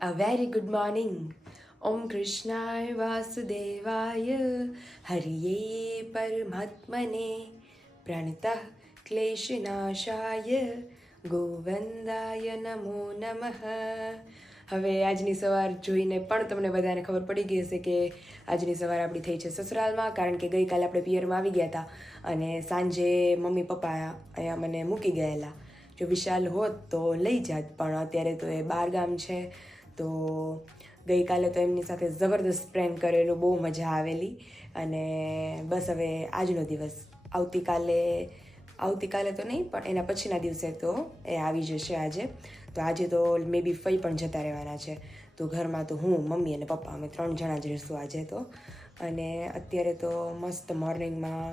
a very good morning. Om Krishnaya Vasudevaya Hariye Paramatmane Pranitah Kleshinashaya Govindaya Namo Namaha. હવે આજની સવાર જોઈને પણ તમને બધાને ખબર પડી ગઈ હશે કે આજની સવાર આપણી થઈ છે સસરાલમાં, કારણ કે ગઈકાલે આપણે પિયરમાં આવી ગયા હતા અને સાંજે મમ્મી પપ્પા અહીંયા મને મૂકી ગયેલા. જો વિશાલ હોત તો લઈ જાત, પણ અત્યારે તો એ બહાર ગામ છે. તો ગઈકાલે તો એમની સાથે જબરદસ્ત પ્રેન્ક કરેલું, બહુ મજા આવેલી. અને બસ હવે આજનો દિવસ, આવતીકાલે તો નહીં પણ એના પછીના દિવસે તો એ આવી જશે આજે. તો આજે તો મે બી ફઈ પણ જતા રહેવાના છે. તો ઘરમાં તો હું, મમ્મી અને પપ્પા અમે 3 જણા જ રહીશું આજે તો. અને અત્યારે તો મસ્ત મોર્નિંગમાં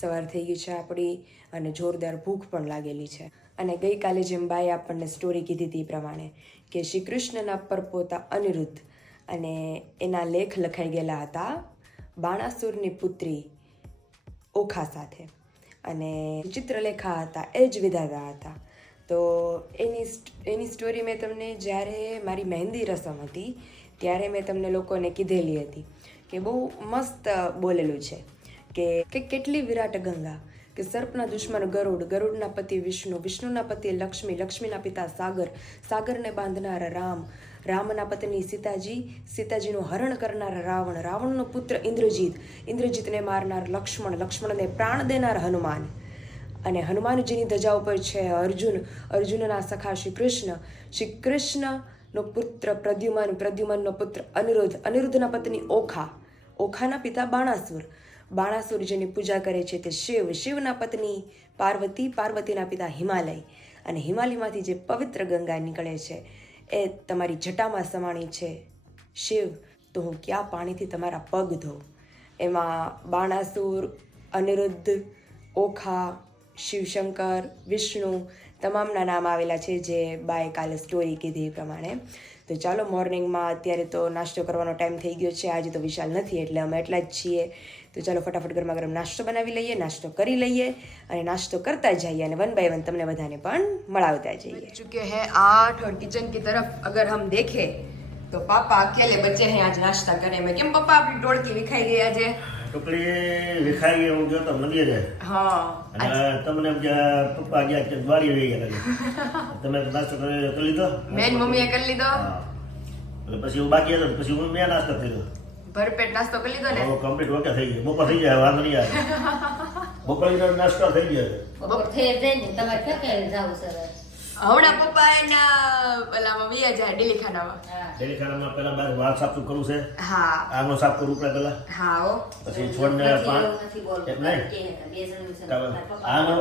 સવાર થઈ ગઈ છે આપણી અને જોરદાર ભૂખ પણ લાગેલી છે. અને ગઈકાલે જેમ બાએ આપણને સ્ટોરી કીધી હતી એ પ્રમાણે કે શ્રી કૃષ્ણના પરપોતા અનિરુદ્ધ અને એના લેખ લખાઈ ગયેલા હતા બાણાસુરની પુત્રી ઓખા સાથે, અને ચિત્રલેખા હતા એ જ વિધાતા હતા. તો એની સ્ટોરી મેં તમને જ્યારે મારી મહેંદી રસમ હતી ત્યારે મેં તમને લોકોને કીધેલી હતી કે બહુ મસ્ત બોલેલું છે કે કેટલી વિરાટ ગંગા, કે સર્પના દુશ્મન ગરુડ, ગરુડના પતિ વિષ્ણુ, વિષ્ણુના પતિ લક્ષ્મી, લક્ષ્મીના પિતા સાગર, સાગરને બાંધનારા રામ, રામના પત્ની સીતાજી, સીતાજીનું હરણ કરનાર રાવણ, રાવણનો પુત્ર ઇન્દ્રજીત, ઇન્દ્રજીતને મારનાર લક્ષ્મણ, લક્ષ્મણને પ્રાણ દેનાર હનુમાન, અને હનુમાનજીની ધજા ઉપર છે અર્જુન, અર્જુનના સખા શ્રી કૃષ્ણ, શ્રી કૃષ્ણનો પુત્ર પ્રદ્યુમન, પ્રદ્યુમનનો પુત્ર અનિરુદ્ધ, અનિરુદ્ધના પત્ની ઓખા, ઓખાના પિતા બાણાસુર, બાણાસુર જેની પૂજા કરે છે તે શિવ, શિવના પત્ની પાર્વતી, પાર્વતીના પિતા હિમાલય, અને હિમાલયમાંથી જે પવિત્ર ગંગા નીકળે છે એ તમારી જટામાં સમાણી છે. શિવ, તો હું ક્યાં પાણીથી તમારા પગ ધોઉં. એમાં બાણાસુર, અનિરુદ્ધ, ઓખા, શિવશંકર, વિષ્ણુ તમામના નામ આવેલા છે જે બાએ કાલે સ્ટોરી કીધી એ પ્રમાણે. તો ચાલો મોર્નિંગમાં અત્યારે તો નાસ્તો કરવાનો ટાઈમ થઈ ગયો છે. આજે તો વિશાલ નથી એટલે અમે એટલા જ છીએ. તો ચાલો ફટાફટ ગરમા ગરમ નાસ્તો બનાવી લઈએ, નાસ્તો કરી લઈએ અને નાસ્તો કરતા જઈએ અને 1 by 1 તમને બધાને પણ મળાવતા જઈએ. ચૂકે હે 8 और किचन की तरफ अगर हम देखें तो पापा अकेले बचे हैं आज नाश्ता करने में. केम पप्पा આપણી ટોળકી વિખાઈ ગઈ આજે? ટુકડી વિખાઈ ગઈ, હું જોતો મંદિર જાય. હા, અને તમને એમ કે પપ્પા ગયા કે વાડી વહી ગયા. તમે નાસ્તો કરી લીધો? મેં મમ્મીએ કરી લીધો. એટલે પછી હું બાકી હતો, પછી હું મેં નાસ્તો કર્યો. ભરપેટ નાસ્તો કરી લીધો ને? કમ્પ્લીટ ઓકે થઈ ગયો. બપોર થઈ જાય, વાંધો નહીં આવે. બપોરનો નાસ્તો થઈ ગયો. બપોર થઈ જાય ને તમારે ક્યાં જાવ સર? હમણાં પપ્પા એના પેલામાં વિયા જાય ડેલીખાનામાં. ડેલીખાનામાં પેલા બાર વાળ સાફ કરવું છે. હા, આનો સાફ કરવું પડે પેલા. હા હો. પછી છોડને આનો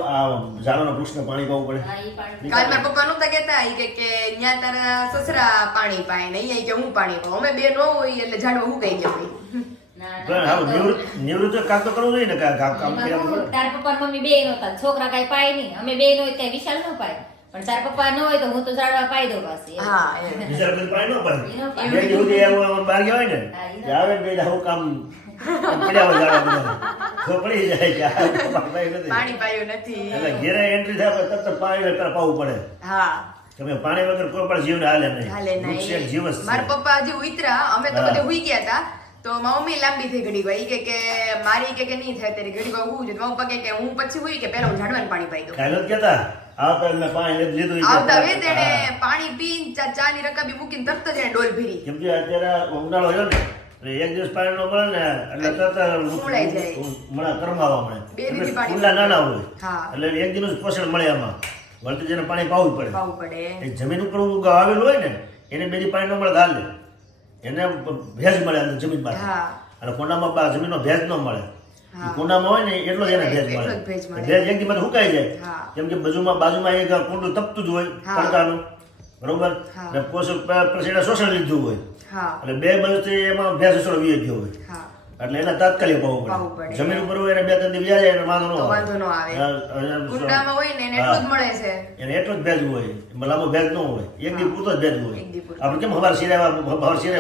ઝાડોના વૃક્ષને પાણી પાવું પડે. કાલ મારા પપ્પા નહોતા કહેતા કે ન્યા તારા સસરા પાણી પાય ને અહીંયા કે હું પાણી પાઉં. અમે બે નો હોય એટલે ઝાડવા હુકાઈ ગયા હોય. નિવૃત્ત કામ તો કરવું જોઈએ ને, કામ તાર પપ્પા મમ્મી બે નહોતા, છોકરા કઈ પાય નહીં. અમે બે નો કઈ વિશાલ નો પાય, પણ તાર પપ્પા ન હોય તો હું તો ઝાડવા પાઈ દઉં પાસે. હા, વિચાર કરી પાણી ન પાડે. બે દિવસથી આવું બહાર ગયા હોય ને આવે ને આવું કામ પડ્યા હોય ઝાડવા તો પડી જાય કે પાણી પાયું નથી. એટલે ઘેરે એન્ટ્રી થાય તરત પાણી પાવું પડે. હા, તમે પાણી વગર કોઈ પણ જીવને હાલે નહીં. હાલે એક જીવ નહીં. મારા પપ્પા હજી ઉતરા, અમે તો બધે હુઈ ગયા હતા. તો મમ્મી લાંબી થઈ ઘડી ગઈ કે મારી કે નહીં થાય ત્યારે ઘડી હું જ પપ્પા કે હું પછી હુઈ કે પહેલા હું ઝાડવાનું પાણી પાઈ દઉં. કાલે જ કહેતા આવતા એટલે પાણી લીધું. આવતા વેત એને પાણી પીને ચા ની રકાબી મૂકીને તરત જ એને ડોલ ભરી. કેમ કે અત્યારે ઉનાળો હોય ને એક દિવસ પાણી નો મળે ને એટલે તરત સુડાઈ જાય, મળે કરમાવા મળે. બે દીધી પાણી ખુલ્લા નાના હોય. હા, એટલે એક દિનનું પોષણ મળે. એમાં વળતી જેને પાણી પાવું પડે. એ જમીન ઉપર આવેલું હોય ને એને બે પાણી ન મળે ગાલે એને ભેજ મળે અંદર જમીનમાં. હા, અને કુંડામાં જમીનનો ભેજ ન મળે. કુંડામાં હોય ને એટલો જ એને ભેજ મળે. ભેજ એક દિવસ સુકાઈ જાય. કેમ કે બાજુમાં એક કુંડું તપતું જ હોય તડકાનું, બરોબર, ને પોષક શોષણ લીધું હોય. એટલે બે બાજુથી એમાં ભેજ શોષણ વી ગયો હોય એટલે એને તાત્કાલિક પાવું પડે. જમીન ઉપર હોય એને 2-3 દિવસ જાય એને વાંધો ન આવે. કુંડામાં હોય ને એને એટલું જ મળે છે, એને એટલો જ ભેજ હોય, મલામાં ભેજ ન હોય. એક દી પૂરતો જ ભેજ હોય. આપણે કેમ હવાર સિરાય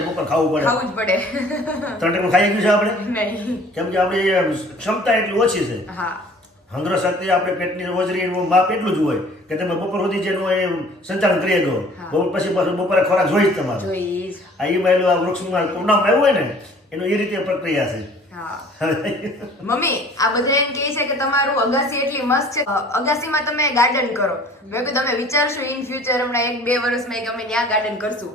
બપોર ખાવું પડે. 3 ટાઈમ ખાઈ ગયું છે આપણે, કેમ કે આપણી ક્ષમતા એટલી ઓછી છે. હંગ્ર શક્તિ આપણે પેટની હોજરીનું માપ એટલું જ હોય કે તમે બપોર સુધી જેનું એ સંચાલન કરી શકો. બપોર પછી બપોરે ખોરાક જોઈ જ તમારે. આ ઈ માયલું આ વૃક્ષમાં પૂર્ણામ આવ્યું હોય ને એનું એ રીતે પ્રક્રિયા છે. મમ્મી આ બધા એમ કહે છે કે તમારું અગાસી એટલી મસ્ત છે, અગાસીમાં તમે ગાર્ડન કરો. મેં કીધું તમે વિચારશો ઇન ફ્યુચર હમણાં 1-2 વર્ષમાં કે અમે ત્યાં ગાર્ડન કરશું.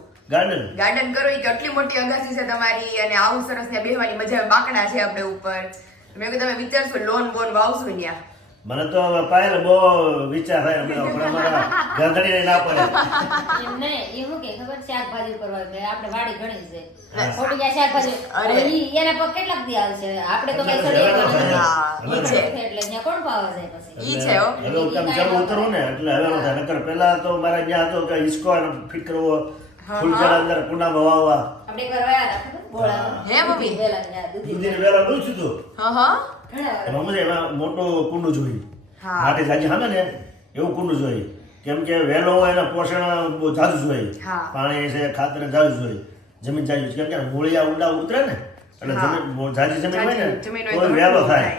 ગાર્ડન કરો કે આટલી મોટી અગાસી છે તમારી અને આવું સરસ ત્યાં બેહવાની મજા આવે, બાકડા છે આપણે ઉપર. મેં કીધું તમે વિચારશો લોન બોન વાવશું ત્યાં. મને તો પાયલ બહુ વિચાર થાય પણ અમારા ગંધણી ના પડે. એમ નહીં, એ હું કે ખબર શાકભાજી કરવા આપણે વાડી ઘણી છે, ખોટી જાય શાકભાજી એના પર કેટલાક દી આવશે, આપણે તો કઈ સડી એટલે ત્યાં કોણ પાવા જાય પછી ઈ છે હો. હવે તમે જમ ઉતરું ને એટલે હવે નો થાય. નકર પહેલા તો મારા ત્યાં હતો કે હિસકો ફિટ કરવો, ફૂલઝાડ અંદર કુંડામાં વાવવા. આપણે એકવાર વાયા હતા ખબર બોળા હે મમ્મી વેલા ત્યાં દૂધીને વેલા દૂધ હતું. હા એમાં મજા એમાં મોટું કુંડું જોઈએ, માટે જાજી સામે ને એવું કુંડું જોઈએ. કેમ કે વહેલો હોય એને પોષણ બહુ જાજુ જોઈએ, પાણી છે ખાતર જાજુ જોઈએ, જમીન જાજુ. કેમ કે મૂળિયા ઊંડા ઉતરે ને એટલે જમીન જાજી જમીન હોય ને તો વહેલો થાય,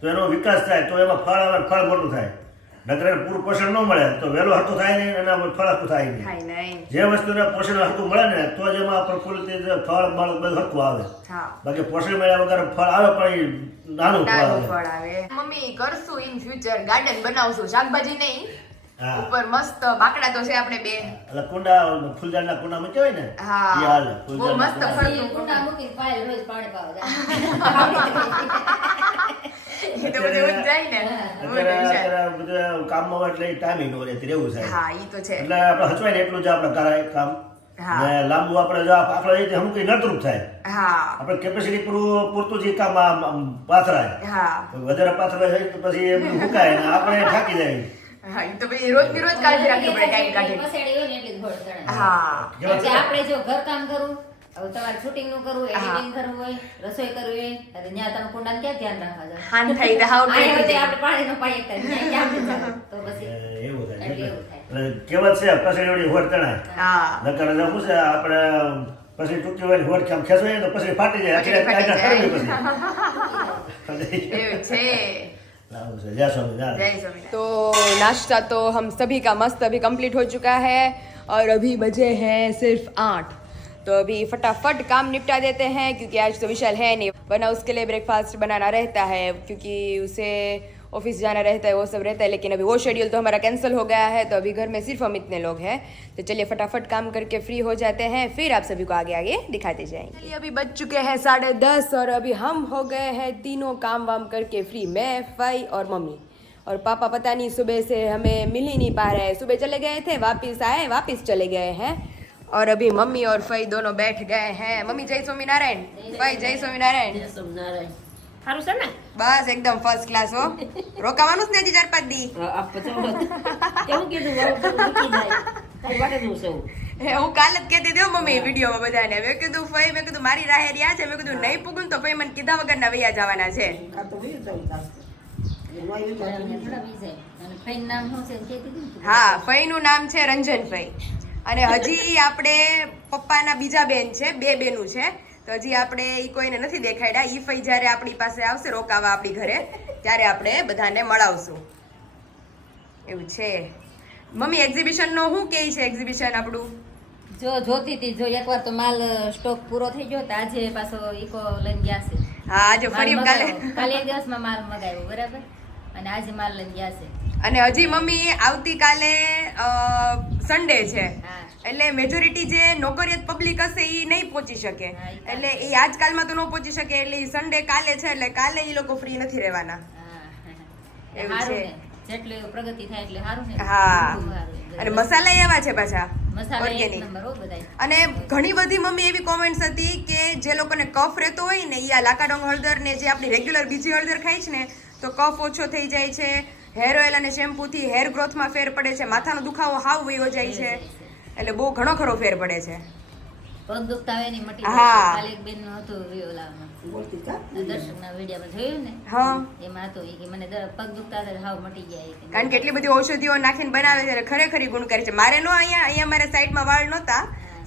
તો એનો વિકાસ થાય, તો એમાં ફળ આવે, ફળ મોટું થાય. નકર પૂરું પોષણ ન મળે તો વહેલો હરખું થાય નહીં અને ફળ હરખું થાય નહીં. જે વસ્તુને પોષણ હરખું મળે ને તો જ એમાં પ્રફુલ્લિત ફળ બળ બધું હરખું આવે. બાકી પોષણ મળ્યા વગર ફળ આવે પણ નાનું ફળ આવે. મમ્મી કરશું ઇન ફ્યુચર ગાર્ડન બનાવશું, શાકભાજી નહીં, ઉપર મસ્ત બાકડા તો છે આપણે બે. એટલે કુંડા ફૂલઝાડના કુંડા મૂક્યા હોય ને એ હાલે. બહુ મસ્ત ફળ કુંડા મૂકીને પાયલ રોજ પાણી પાવા એ તો બધું જાય ને. અત્યારે બધું કામમાં હોય એટલે ટાઈમ નો રહે રહેવું થાય. હા ઈ તો છે. એટલે આપણે હચવાય ને એટલું જ આપણે કરાય કામ. ને લાંબુ આપણે જો આખલો રીતે અમુક નડતરૂપ થાય. આપણે કેપેસિટી પૂરતું જે કામ પાથરાય. વધારે પાથરાય તો પછી એ મુકાય ને આપણે થાકી જાય. હા ઈ તો પછી રોજ ની રોજ કાળજી રાખવી પડે, ટાઈમ કાઢી. પસેડી હોય ને એટલે ઘોડ ચડે. હા એટલે આપણે જો ઘર કામ કરવું, હવે તમારે શૂટિંગ નું કરવું, એડિટિંગ કરવું હોય, રસોઈ કરવી હોય, એટલે ત્યાં તમે કુંડાને ક્યાં ધ્યાન રાખવા જાવ? હાન થઈ તો હાવ થઈ જાય. આપણે પાણી નો પાઈ એકતા ત્યાં ક્યાં જાવ? તો પછી એવું થાય. એવું થાય. એટલે કહેવત છે પસેડી હોડ તણાય. નકર શું છે આપણે પછી તૂટી હોય હોડ કેમ ખેંચવાય તો પછી ફાટી જાય. આખી રાત કરવી પછી એવું છે. तो नाश्ता तो हम सभी का मस्त अभी कंप्लीट हो चुका है और अभी बजे हैं सिर्फ 8. तो अभी फटाफट काम निपटा देते हैं क्योंकि आज तो विशाल है नहीं, वरना उसके लिए ब्रेकफास्ट बनाना रहता है क्योंकि उसे ऑफिस जाना रहता है, वो सब रहता है. लेकिन अभी वो शेड्यूल तो हमारा कैंसिल हो गया है, तो अभी घर में सिर्फ हम इतने लोग हैं. तो चलिए फटाफट काम करके फ्री हो जाते हैं, फिर आप सभी को आगे आगे दिखाते जाएंगे. अभी बज चुके हैं 10:30 और अभी हम हो गए हैं तीनों काम वाम करके फ्री, मैं, फई और मम्मी. और पापा पता नहीं सुबह से हमें मिल ही नहीं पा रहे हैं. सुबह चले गए थे, वापस आए, वापस चले गए हैं. और अभी मम्मी और फई दोनों बैठ गए हैं. मम्मी जय स्वामीनारायण, फई जय स्वामीनारायण. સારું છે ને? બસ એકદમ ફર્સ્ટ ક્લાસ હો. રોકાવાનું જ ને હજી 4-5 દી. કેવું કીધું મૂકી જાય તારી વાટે જ હું હું કાલ જ કહેતી હતી મમ્મી વિડીયોમાં બધાને. મેં કીધું ફઈ, મેં કીધું મારી રાહે રહ્યા છે, મેં કીધું નહીં પૂગું તો ફઈ મને કીધા વગર ના વૈયા જવાના છે. હા ફઈનું નામ છે રંજનફઈ અને હજી આપણે પપ્પાના બીજા બેન છે, 2 બેનું છે. તો હજી આપણે ઈ કોઈને નથી દેખાડ્યા. ઈ ફઈ જ્યારે આપણી પાસે આવશે રોકાવા આપણી ઘરે ત્યારે આપણે બધાને મળાવશું. એવું છે. મમ્મી એક્ઝિબિશન નો શું કહે છે? એક્ઝિબિશન આપણું જો જોતી હતી, જો એકવાર તો માલ સ્ટોક પૂરો થઈ ગયો તો આજે પાછો ઈકો લઈને ગયા છે. હા આજે ફરી કાલે એક દિવસમાં માલ મગાવ્યો બરાબર, અને આજે માલ લઈને ગયા છે. અને હજી મમ્મી આવતીકાલે સન્ડે છે એટલે મેજોરિટી જે નોકરિયાત પબ્લિક હશે એ નહીં પહોંચી શકે, એટલે એ આજકાલમાં તો ન પહોંચી શકે. એટલે સન્ડે કાલે છે એટલે કાલે એ લોકો ફ્રી નથી રહેવાના. એવું છે. જેટલી પ્રગતિ થાય એટલે સારું ને. હા અને મસાલા એવા છે પાછા ઓર્ગેનિક. અને ઘણી બધી મમ્મી એવી કોમેન્ટ્સ હતી કે જે લોકોને કફ રહેતો હોય ને એ આ લાકાડોંગ હળદર ને જે આપણી રેગ્યુલર બીજી હળદર ખાઈ છે ને તો કફ ઓછો થઈ જાય છે. હેર ઓઇલ અને શેમ્પુ થી હેર ગ્રોથમાં ફેર પડે છે, માથાનો દુખાવો હાવ વયો જાય છે, એટલે બહુ ઘણો ખરો ફેર પડે છે. પગ દુખતા હોય ને મટી જાય. કાલે એક બેન નું હતું ઓલામાં દર્શકના વિડીયોમાં જોયું ને, એમાં હતું કે મને પગ દુખતા હતા હાવ મટી જાય. કારણ કે એટલી બધી ઔષધિઓ નાખીને બનાવે છે, ખરેખર ગુણકારી છે. મારે નો અહીંયા મારા સાઈડમાં વાળ નહોતા,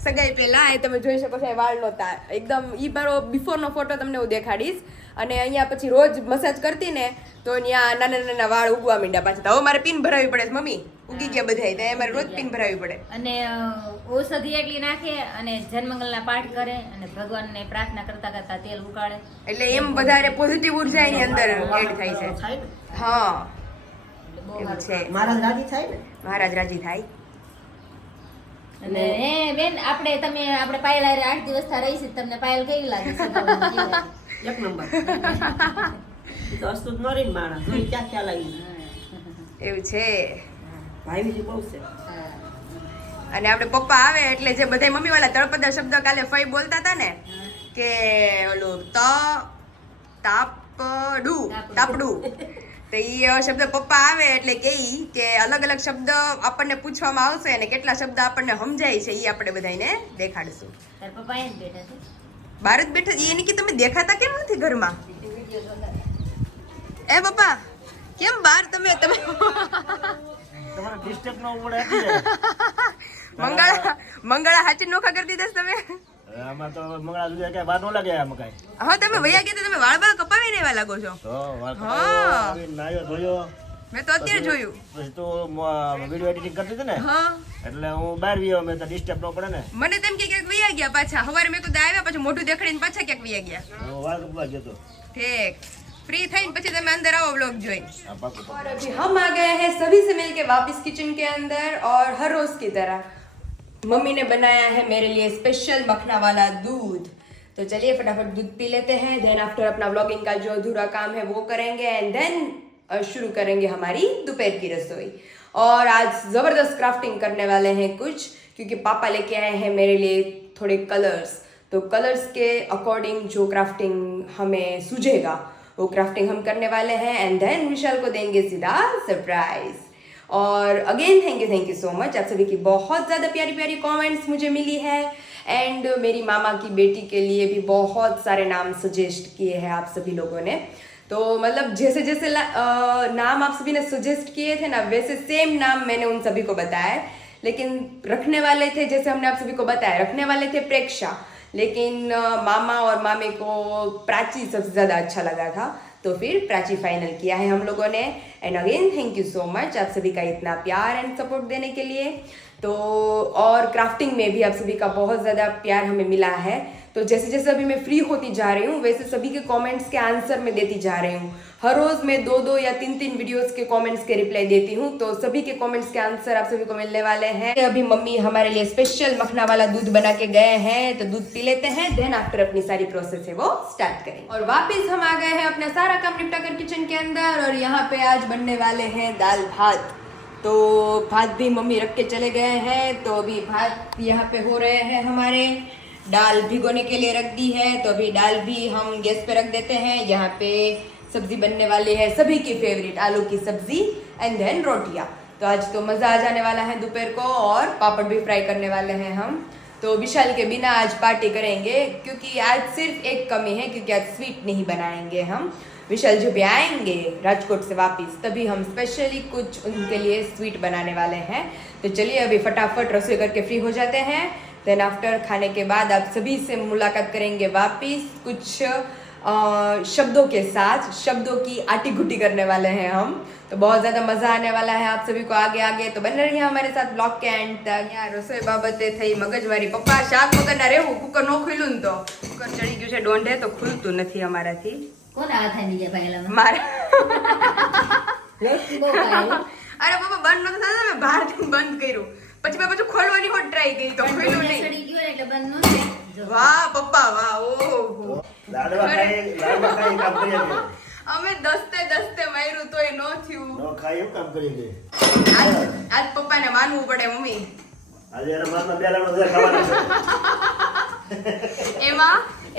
સગાઈ પહેલા એ તમે જોઈ શકો છો એ વાળ નહોતા એકદમ ઈ મારો બિફોરનો ફોટો તમને હું દેખાડીશ અને અહીંયા પછી રોજ મસાજ કરતી ને તો ત્યાં નાના નાના વાળ ઉગવા માંડ્યા પાછા તો હવે મારે પિન ભરાવી પડે છે મમ્મી ઉગી ગયા બધાય તો મારે રોજ પિન ભરાવી પડે અને ઔષધિ એટલી નાખે અને જન્મંગલના પાઠ કરે અને ભગવાનને પ્રાર્થના કરતા કરતા તેલ ઉકાળે એટલે એમ વધારે પોઝિટિવ ઉર્જા એની અંદર એડ થાય છે થાય ને હા બહુ એવું સારું. છે મહારાજ રાજી થાય ને મહારાજ રાજી થાય અને હે બેન આપણે પાયલ હારે 8 દિવસ થા રહી છે તમને પાયલ કેવી લાગે છે કેવી લાગે? એક નંબર ઈ તો અસ્તુત ન રહી ને માણસ જોઈ ક્યાં ખ્યાલ આવી એવું છે ભાઈ બીજું બહુ છે અને આપણે પપ્પા આવે એટલે જે બધા મમ્મી વાળા તળપદા શબ્દ કાલે ફઈ બોલતા હતા ને કે ઓલું તાપડું તો ઈ શબ્દ પપ્પા આવે એટલે કે અલગ અલગ શબ્દ આપણને પૂછવામાં આવશે અને કેટલા શબ્દ આપણને સમજાય છે ઈ આપણે બધાને દેખાડશું તાર પપ્પા એમ બેઠા છે બહાર જ બેઠા છે. એની કે તમે દેખાતા કેમ નથી ઘરમાં એ પપ્પા કેમ બહાર તમે તમારે ડિસ્ટર્બ ન પડે મંગળા હાચી નોખા કરી દીધા છે તમે આમાં તો મંગળા સુધી કઈ વાર ન લાગે આમાં કઈ હા તમે વયા ગયા તો તમે વાળ બાળ કપાવીને એવા લાગો છો તો વાળ હા. કપાવ્યો, નાહ્યો ધોયો મેં તો અત્યારે જોયું પછી તો વિડીયો એડિટિંગ કરતી હતી ને હા એટલે હું બહાર ગયો મેં તો ડિસ્ટર્બ ન પડે ને મને તેમ કે ક્યાંક વયા ગયા પાછા હવારે મેં કીધું આવ્યા પછી મોઢું દેખાડીને પાછા ક્યાંક વયા ગયા હું વાળ કપવા ગયો તો ઠીક फ्री થઈને પછી તમે અંदर आओ व्लॉग જોઈ આ પાકું और अभी हम आ गए हैं सभी से मिलके वापस किचन के अंदर और हर रोज की तरह मम्मी ने बनाया है मेरे लिए स्पेशल मखना वाला दूध तो चलिए फटाफट दूध पी लेते हैं देन आफ्टर अपना व्लॉगिंग का जो अधूरा काम है वो करेंगे एंड देन शुरू करेंगे हमारी दोपहर की रसोई और आज ज़बरदस्त क्राफ्टिंग करने वाले हैं कुछ क्योंकि पापा लेके आए हैं मेरे लिए थोड़े कलर्स तो कलर्स के अकॉर्डिंग जो क्राफ्टिंग हमें सूझेगा वो क्राफ्टिंग हम करने वाले हैं एंड देन विशाल को देंगे सीधा सरप्राइज और again thank you so much आप सभी की बहुत ज़्यादा प्यारी प्यारी कमेंट्स मुझे मिली है एंड मेरी मामा की बेटी के लिए भी बहुत सारे नाम सजेस्ट किए हैं आप सभी लोगों ने तो मतलब जैसे जैसे नाम आप सभी ने सजेस्ट किए थे ना वैसे सेम नाम मैंने उन सभी को बताया लेकिन रखने वाले थे जैसे हमने आप सभी को बताया रखने वाले थे प्रेक्षा लेकिन मामा और मामे को प्राची सबसे ज़्यादा अच्छा लगा था तो फिर प्राची फाइनल किया है हम लोगों ने and again thank you so much आप सभी का इतना प्यार एंड सपोर्ट देने के लिए तो और क्राफ्टिंग में भी आप सभी का बहुत ज़्यादा प्यार हमें मिला है तो जैसे जैसे अभी मैं फ्री होती जा रही हूँ वैसे सभी के कमेंट्स के आंसर मैं देती जा रही हूँ हर रोज़ मैं 2 या 3 वीडियोस के कमेंट्स के रिप्लाई देती हूँ तो सभी के कमेंट्स के आंसर आप सभी को मिलने वाले हैं अभी मम्मी हमारे लिए स्पेशल मखना वाला दूध बना के गए हैं तो दूध पी लेते हैं देन आफ्टर अपनी सारी प्रोसेस है वो स्टार्ट करेंगे और वापस हम आ गए हैं अपना सारा काम निपटा कर किचन के अंदर और यहाँ पे आज बनने वाले हैं दाल भात तो भात भी मम्मी रख के चले गए हैं तो अभी भात यहाँ पे हो रहे हैं हमारे दाल भिगोने के लिए रख दी है तो अभी दाल भी हम गैस पे रख देते हैं यहाँ पे सब्जी बनने वाली है सभी की फेवरेट आलू की सब्जी एंड देन रोटियाँ तो आज तो मज़ा आ जाने वाला है दोपहर को और पापड़ भी फ्राई करने वाले हैं हम तो विशाल के बिना आज पार्टी करेंगे क्योंकि आज सिर्फ एक कमी है क्योंकि आज स्वीट नहीं बनाएंगे हम विशाल जब भी आएंगे राजकोट से वापस तभी हम स्पेशली कुछ उनके लिए स्वीट बनाने वाले हैं तो चलिए अभी फटाफट रसोई करके फ्री हो जाते हैं देन आफ्टर खाने के बाद आप सभी से मुलाकात करेंगे वापस कुछ शब्दों के साथ शब्दों की आटी गुटी करने वाले हैं हम तो बहुत ज़्यादा मज़ा आने वाला है आप सभी को आगे आगे तो बने रहिए हमारे साथ ब्लॉग के एंड तक यार रसोई बाबते थई मगजमारी पप्पा शाक वगैरह ना રહેવું કુકર નો ખુલ્યું ને તો કુકર ચડી ગયું છે ડોંઢે તો ખુલતું નથી અમારાથી કોના હાથ આવી ગયા પાયલામાં મારા લેફ્ટ બહુ પાયલો અરે બાબા બંધ નતો થતો મેં બહારથી બંધ કર્યું પછી મેં પાછું ખોલવાની હોટ ટ્રાય કરી તો ખુલ્યું નહીં સડી ગયું ને એટલે બંધ ન થાય જો વાહ પપ્પા વાહ ઓહો લાડવા ખાઈ કામ કરીએ છીએ. અમે દસ્તે માર્યું તોય નો થયું ન ખાઈ એવું કામ કરીએ છીએ. આજ પપ્પાને માનવું પડે મમ્મી આજે એના માથમાં 2 લાડવા વધારે ખાવાના છે.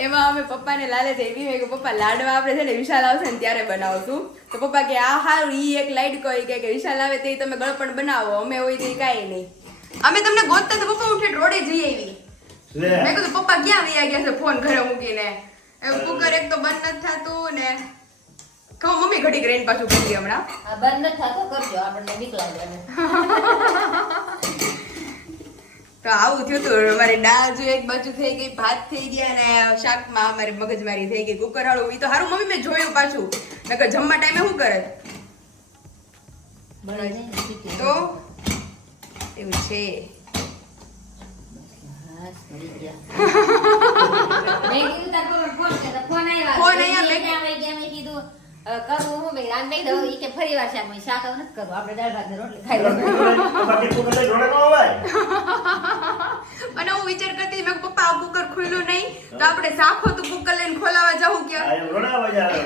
એમાં અમે પપ્પાને લાલચ એવી હોય કે પપ્પા લાડવા આપણે છે ને વિશાલ આવશે ને ત્યારે બનાવશું તો પપ્પા કે આ હારું ઈ એક લાઈટ કોઈ કે વિશાલ આવે તે તમે ગળપણ બનાવો અમે હોય તે કાંઈ નહીં અમે તમને ગોતતા તો પપ્પા ઉઠે રોડે જઈ આવી લે મેં કીધું પપ્પા ક્યાં વયા ગયા છે ફોન ઘરે મૂકીને કુકર એક તો બંધ નથી થતું ને કહું મમ્મી ઘડીક રહીને પાછું કરી હમણાં આ બંધ ન થતો કરજો આપણને બીક લાગે તો આવું થયું હતું. અમારે દાળ જો એક બાજુ થઈ ગઈ, ભાત થઈ ગયા અને શાકમાં અમારે મગજમારી થઈ ગઈ. કુકર વાળું ઈ તો હારું મમ્મી મેં જોયું પાછું, નકર જમવા ટાઈમે શું કરે તો એવું છે. મેં કીધું તાર પપ્પા ફોન કર્યો, ફોન આવ્યા. ફોન આવ્યા, મેં કીધું કરવું હું મેં રાંધ નહીં દઉં. ઈ કે ફરી વાર શાક. મેં શાક હવે નથી કરવું, આપણે દાળ ભાત ને રોટલી ખાઈ લઉં. બાકી તું કદાચ જોડે ન હોય. અને હું વિચાર કરતી હતી, મેં કીધું, પપ્પા આ કુકર ખુલ્લું નહીં તો આપણે શાખો તો કુકર લઈને ખોલાવા જવું આ ક્યાં? એમ રોડાવા જાય.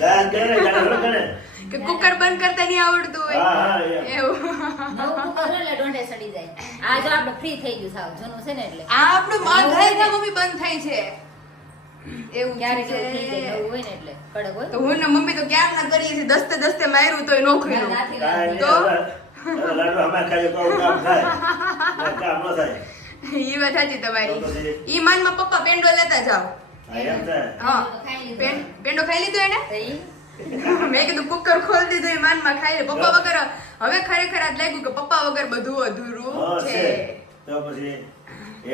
દાળ કરે, ગાડા કરે. કે કુકર બંધ કરતા નહીં આવડતું હોય હા, હા, એમ. એવું. નવું કુકર હોય એટલે ડોંઢે સડી જાય. આ જો આપણે ફ્રી થઈ ગયું સાવ જૂનું છે ને એટલે આ આપણું બંધ થાય છે મમ્મી, બંધ થાય છે એવું ક્યારે છે. જેવું થઈ જાય નવું હોય ને એટલે કડક હોય. તો હું ને મમ્મી તો ક્યારના કરીએ છીએ, દસ્તે દસ્તે માર્યું તોય નો ખુલ્યું. નાથી કાંઈ નહીં, તો? હવે લાડુ અમારે ખાઈએ તો આવું કામ થાય. કામ ન થાય. ઈ વાત સાચી તો તમારી. પછી? ઈ માનમાં પપ્પા પેંડો લેતા જાઓ. હા, એમ થાય. હા ખાઈ લીધું. પેંડો ખાઈ લીધો એને? તો ઈ મેં કીધું કુકર ખોલ દીધું, એ માનમાં ખાઈ લે. પપ્પા વગર હવે ખરેખર આજ લાગ્યું કે પપ્પા વગર બધું અધૂરું હા, છે. તો પછી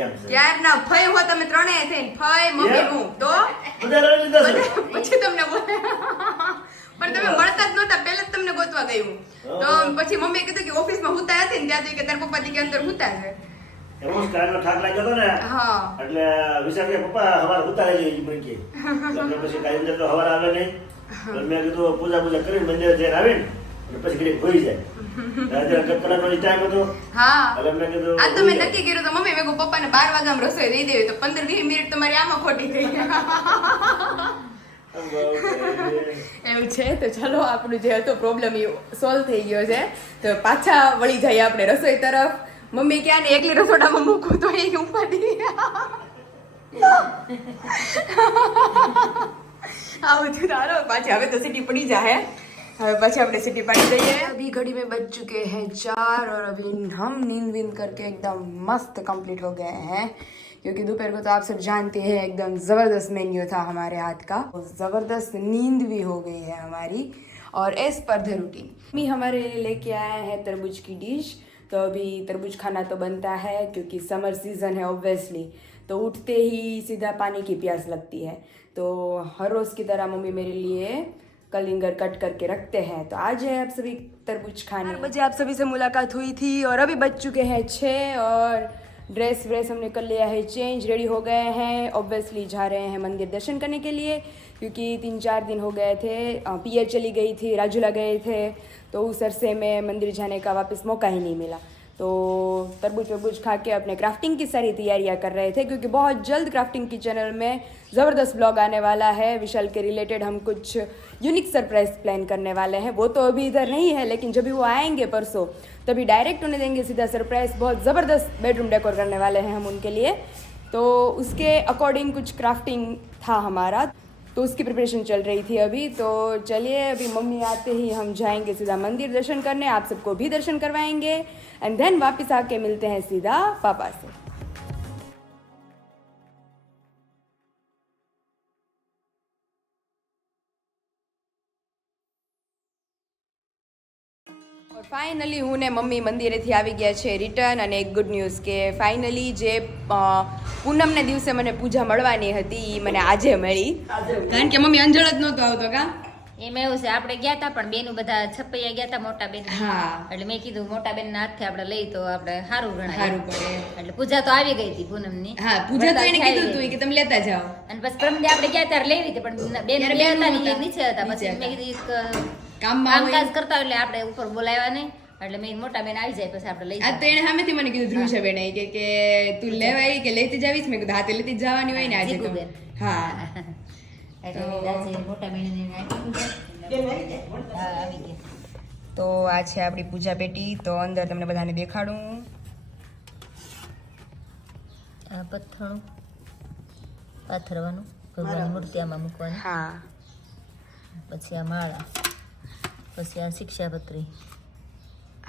એમ છે. ક્યારના ફઈ હો તમે ત્રણેય થઈને, ફઈ મમ્મી હું તો બધા રડી લીધા છે. પછી તમને બોલે પણ તમે મળતા જ નહોતા, પહેલા જ તમને ગોતવા ગયું. તો પછી મમ્મીએ કીધું કે ઓફિસમાં હુતા હતી ને ત્યાં તો કે તાર પપ્પા કે અંદર હુતા છે. એવો જ કારનો થાક લાગ્યો હતો ને હા એટલે વિચાર કે પપ્પા હવારે ઉતારે છે ઈ મને કે એટલે પછી કાંઈ અંદર તો હવારે આવે નહીં એટલે મેં કીધું પૂજા કરીને મંદિરે જઈને આવીને એટલે પછી ઘડીક હોઈ જાય રાત્રે કલાકનો ટાઈમ હતો હા એટલે મેં કીધું આ તો મેં નક્કી કર્યું તો મમ્મી મેં પપ્પાને 12 વાગ્યામાં રસોઈ દઈ દેવી તો 15-20 મિનિટ તમારી આમાં ખોટી ગઈ. એવું છે તો ચલો આપણું જે હતો પ્રોબ્લેમ એ સોલ્વ થઈ ગયો છે. તો પાછા વળી જઈએ આપણે રસોઈ તરફ. મમ્મી ક્યાં ને એકલી રસોડામાં મૂકું તો એ ઉપાડી આવું થયું. તો હાલો પાછી હવે તો સિટી પડી જાય. હવે પછી આપણે सिटी पार्टी जाइए. अभी घड़ी में बज चुके हैं 4 और अभी हम नींद वींद करके एकदम मस्त कंप्लीट हो गए हैं क्योंकि दोपहर को तो आप सब जानते हैं एकदम ज़बरदस्त मेन्यू था हमारे हाथ का. ज़बरदस्त नींद भी हो गई है हमारी और as per the routine. Mummy हमारे लिए लेके आए हैं तरबूज की डिश. तो अभी तरबूज खाना तो बनता है क्योंकि समर सीज़न है ऑब्वियसली. तो उठते ही सीधा पानी की प्यास लगती है. तो हर रोज़ की तरह मम्मी मेरे लिए कलिंगर कट करके रखते हैं. तो आज है आप सभी तरबूज खाने. 4 बजे आप सभी से मुलाकात हुई थी और अभी बज चुके हैं 6 और ड्रेस व्रेस हमने कर लिया है चेंज, रेडी हो गए हैं. ऑब्वियसली जा रहे हैं मंदिर दर्शन करने के लिए क्योंकि 3-4 दिन हो गए थे. पियर चली गई थी, राजूला गए थे तो उस अरसे में मंदिर जाने का वापस मौका ही नहीं मिला. तो तरबूज वरबूज खा के अपने क्राफ्टिंग की सारी तैयारियां कर रहे थे क्योंकि बहुत जल्द क्राफ्टिंग की चैनल में ज़बरदस्त ब्लॉग आने वाला है. विशाल के रिलेटेड हम कुछ यूनिक सरप्राइज प्लान करने वाले हैं. वो तो अभी इधर नहीं है लेकिन जब भी वो आएंगे परसों तभी डायरेक्ट उन्हें देंगे सीधा सरप्राइज. बहुत ज़बरदस्त बेडरूम डेकोर करने वाले हैं हम उनके लिए. तो उसके अकॉर्डिंग कुछ क्राफ्टिंग था हमारा तो उसकी प्रिपरेशन चल रही थी अभी. तो चलिए अभी मम्मी आते ही हम जाएंगे सीधा मंदिर दर्शन करने. आप सबको भी दर्शन करवाएंगे एंड देन वापस आके मिलते हैं सीधा पापा से. और फाइनली હું ને મમ્મી મંદિરેથી આવી ગયા છે રિટર્ન. અને એક ગુડ ન્યૂઝ કે ફાઇનલી જે પૂનમને દિવસે મને પૂજા મળવાની હતી એ મને આજે મળી. કારણ કે મમ્મી અંજળ જ નહોતો આવતો કા. એમાં એવું છે આપણે ગયા હતા પણ બેનું બધા છપૈયા ગયા હતા મોટા બેન. હા એટલે મેં કીધું મોટા બેન ના હાથથી આપણે લઈ તો આપણે સારું ગણાય. સારું પડે. એટલે પૂજા તો આવી ગઈ હતી પૂનમની. હા પૂજા તો એને કીધું હતું કે તમે લેતા જાઓ. અને પછી પરમદે આપણે ગયા ત્યારે લેવી હતી પણ બેન બે હતા ને એ નીચે હતા. પછી મેં કીધું કામકાજ કરતા એટલે આપણે ઉપર બોલાવ્યા નહીં એટલે મેં મોટા બેન આવી જાય પછી આપણે લઈ આ તો એને સામેથી મને કીધું ધ્રુવ છે બેન કે તું લેવાય કે લેતી જાવીશ. મેં કીધું હા તે લેતી જ જવાની હોય ને આજે તો. હા એટલે આજે મોટા બેન આવી ગયા. તો આ છે આપણી પૂજા પેટી. તો અંદર તમને બધાને દેખાડું. આ પથ્થરનું પાથરવાનું ભગવાનની મૂર્તિ આમાં મૂકવાની. હા પછી આ માળા, પછી આ શિક્ષાપત્રી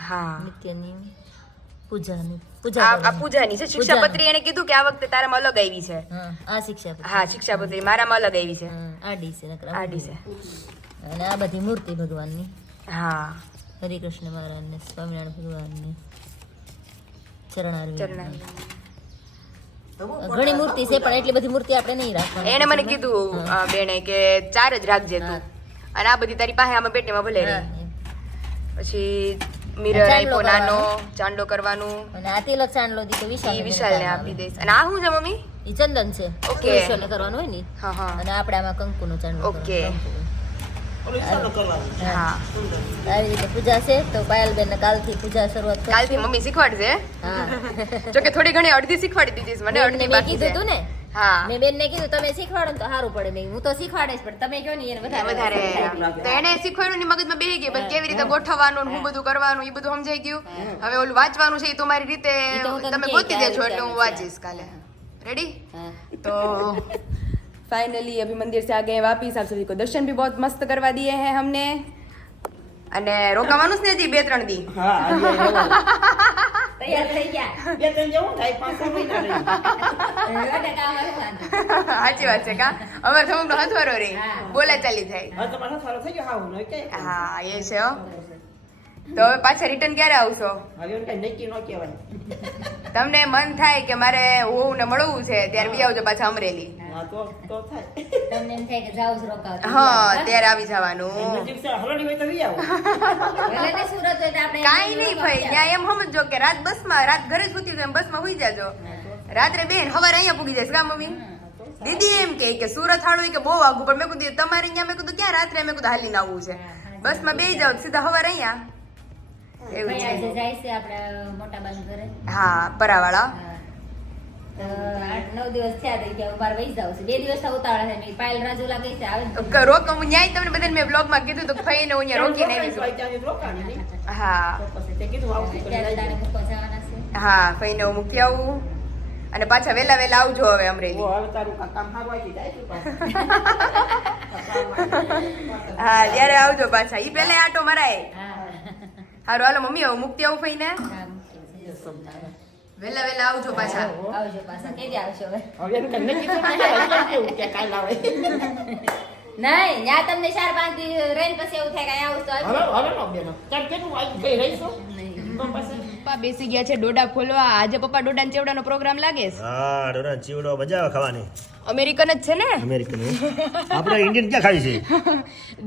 હા નિત્યની પૂજાની આ પૂજાની છે શિક્ષાપત્રી. એને કીધું કે આ વખતે તારામાં અલગ આવી છે. હા આ શિક્ષાપત્રી. હા શિક્ષાપત્રી મારામાં અલગ આવી છે. આડી છે નકર આડી છે. અને આ બધી મૂર્તિ ભગવાનની. હા હરિકૃષ્ણ મહારાજને, સ્વામિનારાયણ ભગવાનને, ચરણારવિંદ. ઘણી મૂર્તિ છે પણ એટલી બધી મૂર્તિ આપણે નહીં રાખવાની. એને મને કીધું બેને કે 4 જ રાખજે તું, અને આ બધી તારી પાસે આમાં પેટીમાં ભલે રહે. પછી મિરર આપ્યો નાનો, ચાંદલો કરવાનું, અને આ તિલક ચાંદલો દી તો વિશાલને આપી દઈશ. અને આ શું છે મમ્મી? ઈ ચંદન છે, ઓકે. પુરુષોને કરવાનું હોય ને. હા હા અને આપણે આમાં કંકુનો ચાંદલો ઓકે. ઓલું ચાલુ કરવાનું. હા આવી રીતે પૂજા છે. તો પાયલબેન ને કાલથી પૂજા શરૂઆત કરી. કાલથી મમ્મી શીખવાડશે. હા જો કે થોડી ઘણી અડધી શીખવાડી દીધી છે મને, બેનને અડધી મેં બાકી કીધું છે. તું ને, હા મેં બેનને કીધું તમે શીખવાડો ને તો સારું પડે. મેં હું તો શીખવાડીશ પણ તમે કહો ને એને વધારે તો એને શીખવાડ્યું ની મગજમાં બેહી ગઈ, પણ કેવી રીતે ગોઠવવાનું ને હું બધું કરવાનું એ બધું સમજાઈ ગયું. હવે ઓલું વાંચવાનું છે એ તો મારી રીતે તો હું તને તમે કહી ગોતી કે દેજો, આવી એટલે હું રીતે વાંચીશ કાલે. रेडी? हाँ। तो फाइनली अभी मंदिर से आ गए वापिस. आप सभी को दर्शन भी बहुत मस्त करवा दिए हैं हमने. અને રોકાવાનું જ ને હજી 2-3 દી. હા આજે રહેવાનું. તૈયાર થઈ ગયા. બે ત્રણ જવું થાય 5-6 મહિના રહી. રોટે કામ કરવાનું. સાચી વાત છે કા? અમારે થોડુંક હથવારો રહી, બોલા ચાલી થાય. હવે તમારો સારો થઈ ગયો હાવ ન કે હા એ છે હો. તો હવે પાછા રિટર્ન ક્યારે આવશો? હવે કઈ નક્કી ન કહેવાય. તમને મન થાય કે મારે હું ને મળવું છે ત્યારે બી આવજો પાછા અમરેલી. હા તો થાય. તમને એમ થાય કે જાવ જ રોકાવ. હા ત્યારે આવી જવાનું. નજીક છે હલણી હોય તો વી આવો. ભલે ને સુરત હોય તો આપણે કાઈ નહીં ભાઈ, ત્યાં એમ સમજો કે રાત બસમાં, રાત ઘરે જ સુતી એમ બસમાં સુઈ જાજો, રાત્રે બેન સવારે અહીંયા પૂગી જઈશ. કા મમ્મી? દીદી એમ કે સુરત હાળું કે બહુ આઘું, પણ મેં કીધું તમારે અહીંયા, મેં કીધું ક્યાં રાત્રે, મેં કીધું હાલીને આવવું છે, બસમાં બેસી જાવ સીધા સવારે અહીંયા. એવું ભાઈ છે. આજે જાય છે આપણા મોટા બાન ઘરે. હા પરાવાળા. તો 8-9 દિવસ થયા તો કે બાર વહી જાવ છે. 2 દિવસ તો ઉતાવળા છે. મેં પાયલ રાજુલા ગઈ છે આવે ને તો રોક હું ન્યાય તમને બધાને મેં બ્લોગમાં કીધું તો ફઈને હું અહીંયા રોકીને આવી છું. ત્યાંથી રોકાણી નહીં. હા તો પછી તે કીધું આવશું તો ત્યારે લઈ તારે જાઓ. મૂકવા જવાના છે. હા ફઈને હું મૂકી આવું, અને પાછા વહેલા વહેલા આવજો હવે અમરેલી. ઓ, હવે તારું કામ સારું આવી જાય છે પાછું. હા ત્યારે આવજો પાછા. ઈ પહેલા આટો મરાય. હા હારું હાલો મમ્મી હવે મૂકતી આવું ફઈને. હા, મૂકી છે. વહેલા વહેલા આવજો પાછા. આવજો પાછા. કેદી આવશો હવે? હવે એનું કઈ નક્કી તો ના કહેવાય. કેવું કે કાલ આવે. નહીં ત્યાં તમને 4-5 દી રહીને પછી એવું થાય કે અહીંયા આવું તો હવે આવજો. હવે નો બેનો ચાલ કેટલું આવી ગઈ રહીશું તો પછી પપ્પા બેસી ગયા છે ડોડા ખોલવા. આજે પપ્પા ડોડા ચેવડાનો પ્રોગ્રામ લાગે છે. હા ડોરા ચીવડો મજા આવે ખાવાની. અમેરિકન જ છે ને? અમેરિકન આપણે ઇન્ડિયન ક્યાં ખાવી છે?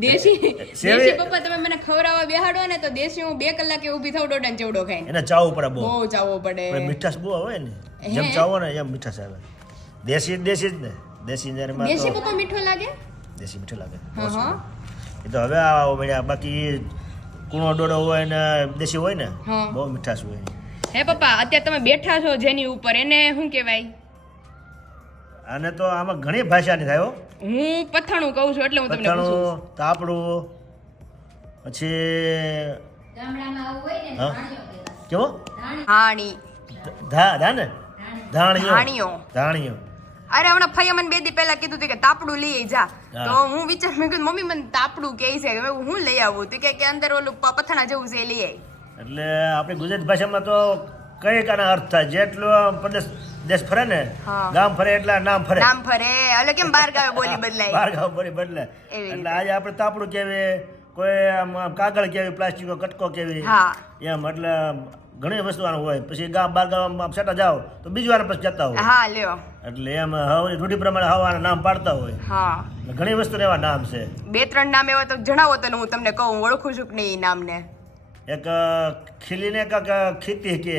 દેશી સેવે- દેશી પપ્પા તમે મને ખવડાવવા બેહાડો ને તો દેશી હું 2 કલાકે ઊભી થાઉં ડોડા ચેવડો ખાઈને. એને ચાવવું પડે બહુ. બહુ ચાવવો પડે. પણ મીઠાશ બહુ આવે ને, જેમ ચાવો ને એમ મીઠાશ આવે. દેશી જ ને, દેશી ને એમાં દેશી તો પપ્પા મીઠો લાગે? દેશી મીઠું લાગે. હા હા એ તો હવે આવો મળ્યા, બાકી કૂણો ડોડો હોય ને દેશી હોય ને હા. બહુ મીઠાશ હોય. હે પપ્પા અત્યારે તમે બેઠા છો જેની ઉપર એને શું કહેવાય? આને તો આમાં ઘણી ભાષાની થાય હો. હું પથાણું કહું છું એટલે હું તમને પૂછું પથાણું, તાપડું, પછી ગામડામાં આવું હોય ને હા. ધાણિયો કહેવાય. કેવો હાણી ધા ને ધાણીઓ ધાણીઓ. ધાણીઓ. અરે હમણાં ફઈએ મને 2 દી પહેલા કીધું હતું કે તાપડું લઈ જા. હા. તો હું વિચાર મેં કીધું મમ્મી મને તાપડું કહે છે, મેં કીધું હું લઈ આવું? તો કે અંદર ઓલું પથાણા જેવું છે એ લઈ આવી. એટલે આપણી ગુજરાતી ભાષામાં તો કઈ કાના અર્થ થાય, જેટલો પ્રદેશ દેશ ફરે ને હા. ગામ ફરે એટલા નામ ફરે. નામ ફરે એટલે કેમ બાર ગાવે બોલી બદલાય. બાર ગામ ફરી બદલે. એવી એટલે આજે આપણે તાપડું કેવી, કોઈ આમ કાગળ કેવી, પ્લાસ્ટિક કટકો કેવી, હા એમ એટલે ઘણી વસ્તુ આનું હોય. પછી ગામ બાર ગામ સેટા જાઓ તો બીજું વાર પછી જતા હોય. હા લ્યો. એટલે એમ હવે રૂઢિ પ્રમાણે હવાના નામ પાડતા હોય. હા એટલે ઘણી વસ્તુ એવા નામ છે. 2-3 નામ એવા તો જણાવો તો હું તમને કહું, હું ઓળખું છું કે નહીં ઈ નામને. એક ખીલીને કાક ખીતી કે,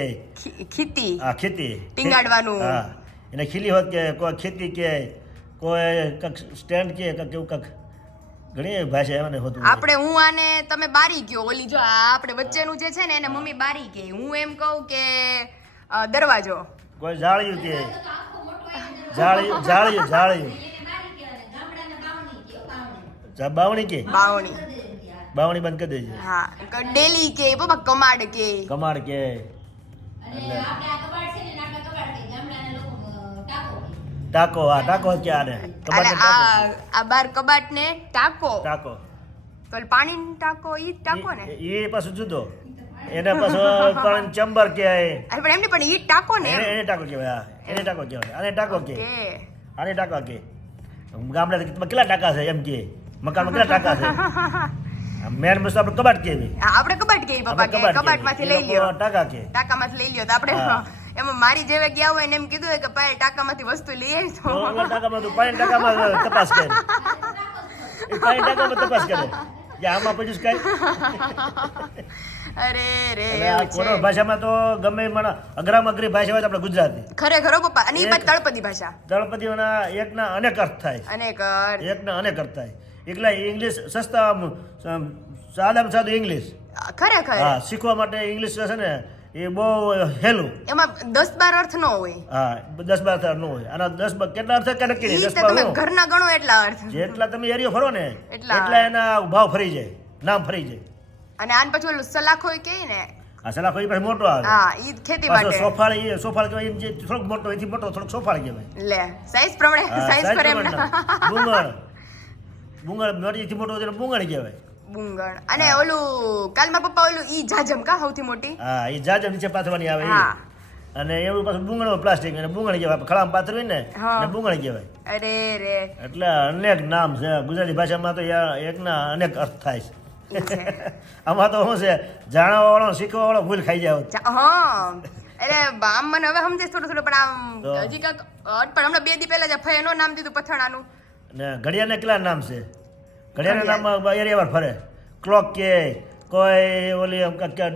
ખીતી હા ખીતી ટીંગાડવાનું. હા એને ખીલી હોત કે, કોઈ ખેતી કે, કોઈ કાક સ્ટેન્ડ કે કાક એવું કાક ઘણી ભાષા એમાં હોતું હોય. આપણે હું આને તમે બારી કયો, ઓલી જો આ આપણે વચ્ચેનું જે છે ને એને મમ્મી બારી કે, હું એમ કહું કે દરવાજો. કોઈ જાળિયું કે, જાળિયું જાળિયું જાળિયું બાવણી કે, બાવણી. બાવણી બંધ કરી દેજે. હા ડેલી કે પપ્પા, કમાડ કે. કમાડ કે, અને આપણે આ કબાટ છે ને આપણા કબાટ કે ગામડાના લોકો ટાકો કહે. ટાકો, હા ટાકો કે આને અને કબાટને ટાકો. આ બાર કબાટ ને ટાકો. ટાકો તો પાણી ટાકો ઈ ટાકો ને? એ પાછું જુદો. એને પાછું પાણી ચેમ્બર કે, અરે પણ એમને પણ ઈ ટાકો ને એને એને ટાકો કહેવાય. હા એને ટાકો કહેવાય. આને ટાકો કે, કે આને ટાકા કે. ગામડે કેટલા ટાકા છે એમ કે, મકાનમાં કેટલા ટાકા છે. મેન વસ્તુ આપણે કબાટ કેવી આપણે કબાટ કે પપ્પા કે કબાટમાંથી લઈ લ્યો, ટાકા કે ટાકામાંથી લઈ લ્યો. તો આપણે એમાં મારી જેવા ગયા હોય ને એમ કીધું હોય કે ભાઈ ટાકામાંથી વસ્તુ લઈએ તો ટાકામાં તું 5 ટકામાં તપાસ કરે એ 5 ટકામાં તપાસ કરે કે આમાં પછી કઈ અરે રે અને આ કોરોડ ભાષામાં તો ગમે મને અઘરામાં અઘરી ભાષા હોય તો આપણે ગુજરાતી ખરેખર હો પપ્પા. અને એ બાદ તળપદી ભાષા દળપતિઓના એકના અનેક અર્થ થાય અનેક એકના અનેક અર્થ થાય એકલા ઇંગ્લિશ સસ્તા સાદામાં સાદું ઇંગ્લિશ ખરેખર હા શીખવા માટે ઇંગ્લિશ છે ને એ બહુ હેલું એમાં 10-12 અર્થ ન હોય. હા 10-12 ન હોય આના 10 કેટલા અર્થ કે નક્કી નહીં ઈ 10 તો તમે 12 ઘરના ગણો એટલા અર્થ. જેટલા તમે એરિયો ફરો ને એટલા. એટલા એના ભાવ ફરી જાય નામ ફરી જાય અને આન પછી ઓલું સલાખો કે ને આ સલાહ કોઈ પાસે મોટો આવે હા ઈ ખેતી પાછો માટે સોફાળ કહેવાય એમ જે થોડોક મોટો એથી મોટો થોડોક સોફાળ કહેવાય લે સાઈઝ પ્રમાણે હા, સાઈઝ સાઈઝ પર એમ પ્રમાણના. બુંગળ મોટીથી મોટો હોય તેને બુંગળ કહેવાય બુંગણ. અને ઓલું કાલમાં પપ્પા ઓલું ઈ જાજમ કા સૌથી મોટી હા એ જાજમ નીચે પાથરવાની આવે હા. ઈ. અને એવું પાછું બુંગળ પ્લાસ્ટિક અને બુંગળ કહેવાય ખળામાં પાથરવી ને હા. એને બુંગળ કહેવાય અરે રે એટલે અનેક નામ છે ગુજરાતી ભાષામાં તો એકના અનેક અર્થ થાય છે ઈ છે. આમાં તો શું છે જાણવા વાળો શીખવા વાળો ભૂલ ખાઈ જાય હા અરે આમ મને હવે સમજે થોડું થોડું પણ આમ તો. હજી કાંક પણ હમણાં 2 દી પહેલા જ ફયનો નામ દીધું પથાણાનું. ને ઘડિયાળને કેટલા નામ છે ઘડિયાળના નામમાં એરિયાવાર ફરે ક્લોક કે કોઈ ઓલી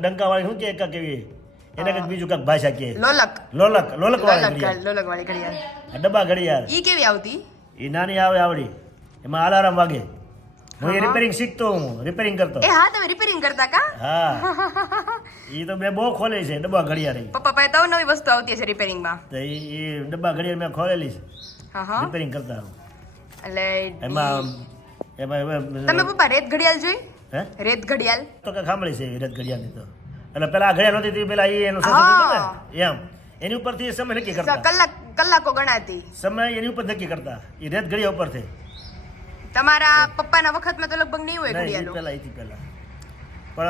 ડંકા વાળી શું કે કાંક એવી એને કંઈક બીજું કાંક ભાષા કે લોલક લોલક વાળી ઘડિયાળ લોલક વાળી ઘડિયાળ. આ ડબ્બા ઘડિયાળ ઈ કેવી આવતી? એ નાની આવે આવડી એમાં અલાર્મ વાગે હું એ રિપેરિંગ શીખતો હું રિપેરિંગ કરતો એ હા તમે રિપેરિંગ કરતા કા? હા એ તો મેં બહુ ખોલી છે ડબ્બા ઘડિયાળ ઈ. પપ્પા પાસે તો નવી વસ્તુ આવતી છે રિપેરિંગમાં. તો એ ડબ્બા ઘડિયાળ મેં ખોલેલી છે હા હા રિપેરિંગ કરતા હું. એટલે એમાં તમે પપ્પા રેત ઘડિયાળ જોઈ? હે રેત ઘડિયાળ તો કે સાંભળી છે વિરત ઘડિયાળની તો એટલે પેલા આ ઘડિયાળ નહોતી તે પેલા એ એનું સંશોધન હતું ને એમ એની ઉપરથી સમય નક્કી કરતા કલાકો ગણાતી. સમય એની ઉપર નક્કી કરતા એ રેત ઘડિયાળ ઉપરથી તમારા પપ્પાના વખતમાં તો લગભગ નહીં હોય નહીં ઘડિયાળો. એથી પહેલા પણ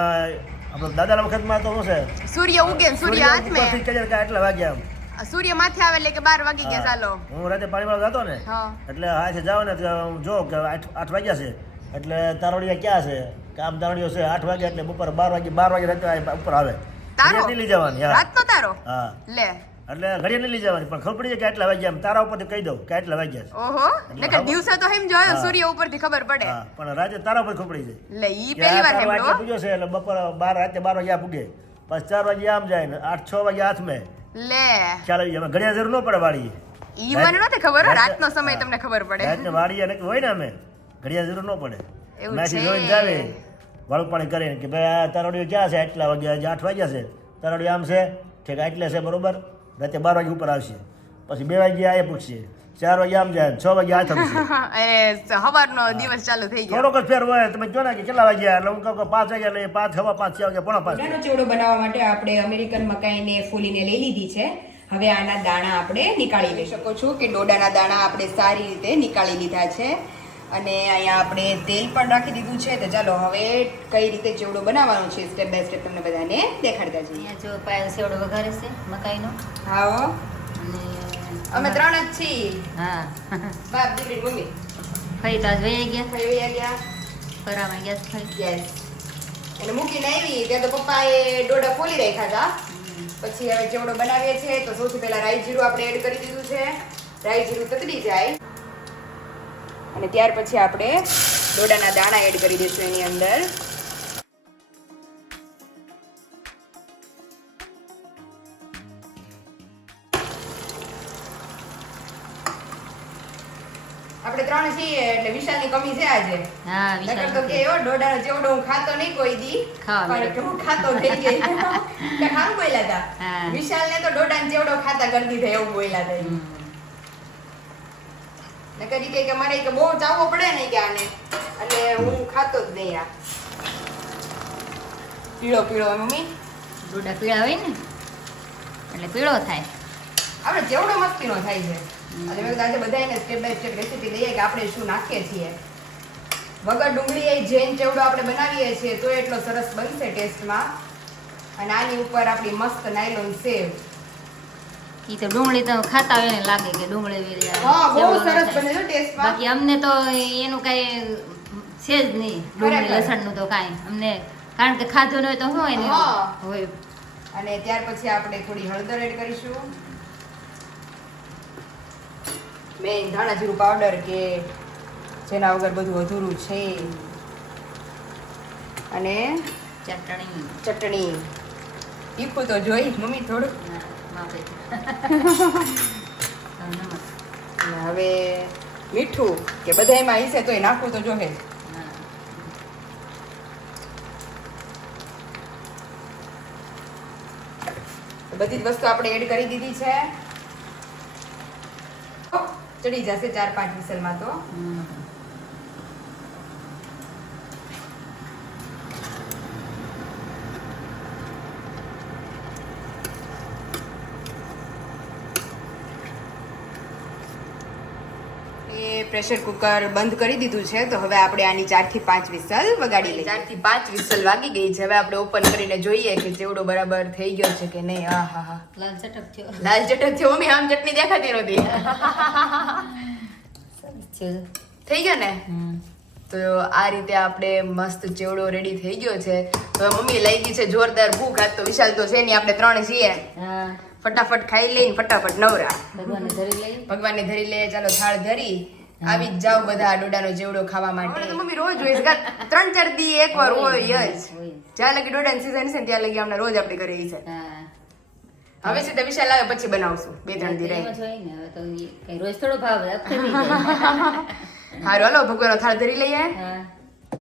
આપણો દાદાના વખતમાં તો શું છે સૂર્ય ઉગે ને સૂર્ય હાથમે ઉપરથી કહીએ કે આટલા વાગ્યા આમ સૂર્ય માથે આવે એટલે કે 12 વાગી ગયા ચાલો. હું રાતે પાણીમાં જતો ને હા એટલે હાથે જાવ ને તો હું જો કે 8 વાગ્યા છે એટલે તારોડિયા ક્યાં છે કે આમ તારોડિયો છે 8 વાગ્યા એટલે બપોર 12 વાગે રાતે ઉપર આવે તારો ઘડિયાળ નહીં લઈ જવાની હા રાતનો તારો હા લે એટલે ઘડિયાળ નહીં લઈ જવાની પણ ખબર પડી જાય કે આટલા વાગ્યા એમ તારા ઉપરથી કહી દઉં કે આટલા વાગ્યા છે ઓહો નકર દિવસે તો એમ જોયો હા. સૂર્ય ઉપરથી ખબર પડે. હા પણ રાતે તારા ઉપર ખબર પડી જાય લે ઈ કે પહેલી આ વાર તારો વાગ્યા હેમડો. પૂગ્યો છે એટલે બપોર રાતે 12 વાગ્યા પૂગે પછી 4 વાગે આમ જાય ને 8-6 વાગે હાથમાં લે ખ્યાલ આવી જાય ઘડિયાળ જરૂર ન પડે વાળી ઈ મને નથી ખબર હો, રાત- રાતનો સમય હા. તમને ખબર પડે. રાતને વાળી અને હોય ને અમે ઘડિયાળ જરૂર ન પડે એવું નાથી છે. જોઈને જાવે વાળું પાણી કરીને કે ભાઈ આ તારોડિયો ક્યાં છે આટલા વાગ્યા આજે 8 વાગ્યા છે તારોડિયો આમ છે ઠીક આટલે છે બરોબર રાતે 12 વાગે ઉપર આવશે પછી 2 વાગે આ પૂછશે 4 વાગે આમ જાય 6 વાગે આ થશે અરે સવારનો દિવસ ચાલુ થઈ ગયો. થોડોક જ ફેર હોય તમે જો ને કે કેટલા વાગ્યા એટલે હું કહું કે 5 વાગ્યા એટલે 5 સવા 5 6 વાગ્યા પોણા 5 ડોડાનો ચેવડો બનાવવા માટે આપણે અમેરિકન મકાઈને ફોલીને લઈ લીધી છે. હવે આના દાણા આપણે નીકાળી લઈ શકો છો કે ડોડાના દાણા આપણે સારી રીતે નીકાળી લીધા છે અને અહીંયા આપણે તેલ પણ રાખી દીધું છે. તો ચાલો હવે કઈ રીતે ચેવડો બનાવવાનો છે સ્ટેપ બાય સ્ટેપ તમને બધાને દેખાડતા જઈએ. અહીંયા જો પાયલ સેવડો વઘારે છે મકાઈનો હા હો. અને અમે 3 જ છીએ. હા બાપ દીકરી મમ્મી ફઈ તો આજ વહી ગયા ફરી ગયા. ફરામાં ગયા છે ફઈ યસ એને મૂકીને આવી ત્યાં તો પપ્પાએ ડોડા ફોલી રાખ્યા હતા. પછી હવે ચેવડો બનાવીએ છીએ તો સૌથી પહેલા રાઈ જીરું આપણે એડ કરી દીધું છે. રાઈ જીરું તતડી જાય અને ત્યાર પછી આપણે ડોડાના દાણા એડ કરી દઈશું એની અંદર. આપણે 3 છીએ એટલે વિશાલની કમી છે આજે. હા નકર તો વિશાલ કે એવો ડોડાનો ચેવડો હું ખાતો નહીં કોઈ દી. ખાવા પણ કે હું ખાતો થઈ ગઈ. કે ખાવું બોલ્યા હતા. હા. વિશાલને તો ડોડાનો ચેવડો ખાતા કરી દીધો એવું બોલ્યા હતા. હમ. નકર ઈ કે મને કે બહુ ચાવવો પડે ને કે આને એટલે હું ખાતો જ નહીં આ. પીળો પીળો મમ્મી ડોડા પીળા હોય ને એટલે પીળો થાય. આપણે ચેવડો મસ્તીનો થાય છે. અને મેં કીધું આજે બધાને સ્ટેપ બાય સ્ટેપ રેસીપી દઈએ કે આપણે શું નાખીએ છીએ. વગર ડુંગળી એ જૈન ચેવડો આપણે બનાવીએ છીએ તો એટલો સરસ બનશે ટેસ્ટમાં. અને આની ઉપર આપણી મસ્ત નાયલોન સેવ. ઈ તો ડુંગળી તો ખાતા હોય ને લાગે કે ડુંગળી વેરી હા બહુ સેવડો ના સરસ થાય. બને છે ટેસ્ટમાં. બાકી અમને તો એનું કઈ છે જ નહીં ડુંગળી ખરેખર. લસણનું તો કાંઈ અમને કારણ કે ખાધું ન હોય તો શું હોય ને હા. હોય અને ત્યાર પછી આપણે થોડી હળદર એડ કરીશું મેન ધાણા જીરું પાવડર કે જેના વગર બધું અધૂરું છે અને ચટણી ચટણી તીખું તો જોઈ મમ્મી થોડું હા, માપે. નમક. અને હવે મીઠું કે બધા એમાં હશે તોય નાખવું તો જોહે જ. હા. તો બધી જ વસ્તુ આપણે એડ કરી દીધી છે ચડી જશે 4-5 વિસલમાં તો હમ. એ પ્રેશર કુકર બંધ કરી દીધું છે તો હવે આપણે આની 4 થી 5 વિસલ વગાડી લઈએ 4 થી 5 વિસલ વાગી ગઈ છે હવે આપણે ઓપન કરીને જોઈએ કે ચેવડો બરાબર થઈ ગયો છે કે નહીં આ હા હા લાલ ચટક થયો લાલ ચટક છે મમ્મી આમ ચટણી દેખાતી નહોતી સરસ છે. થઈ ગયો ને હમ. તો આ રીતે આપણે મસ્ત ચેવડો રેડી થઈ ગયો છે તો મમ્મી લઈ ગઈ છે જોરદાર ભૂખ આજ તો વિશાલ તો છે નહીં આપણે 3 છીએ હા ફટાફટ ખાઈ લઈને ફટાફટ નવરા ભગવાનને ધરી લઈ ભગવાનને ધરી લે ચાલો થાળ ધરી આવી જ જાવ બધા ડોડાનો ચેવડો ખાવા માટે મમ્મી રોજ હોય છે 3-4 દી એકવાર હોય જ હોય. જ્યાં લગી ડોડાની સીઝન છે ને ત્યાં લગી અમને રોજ આપણે ઘરે છે હા હવે સીધા વિશાલ આવે પછી બનાવશું 2-3 દી રહી એમ જ હોય ને હવે તો ઈ કઈ રોજ થોડો ભાવે અખર નહીં જાય. હારું હાલો ભગવાનનો થાળ ધરી લઈએ હા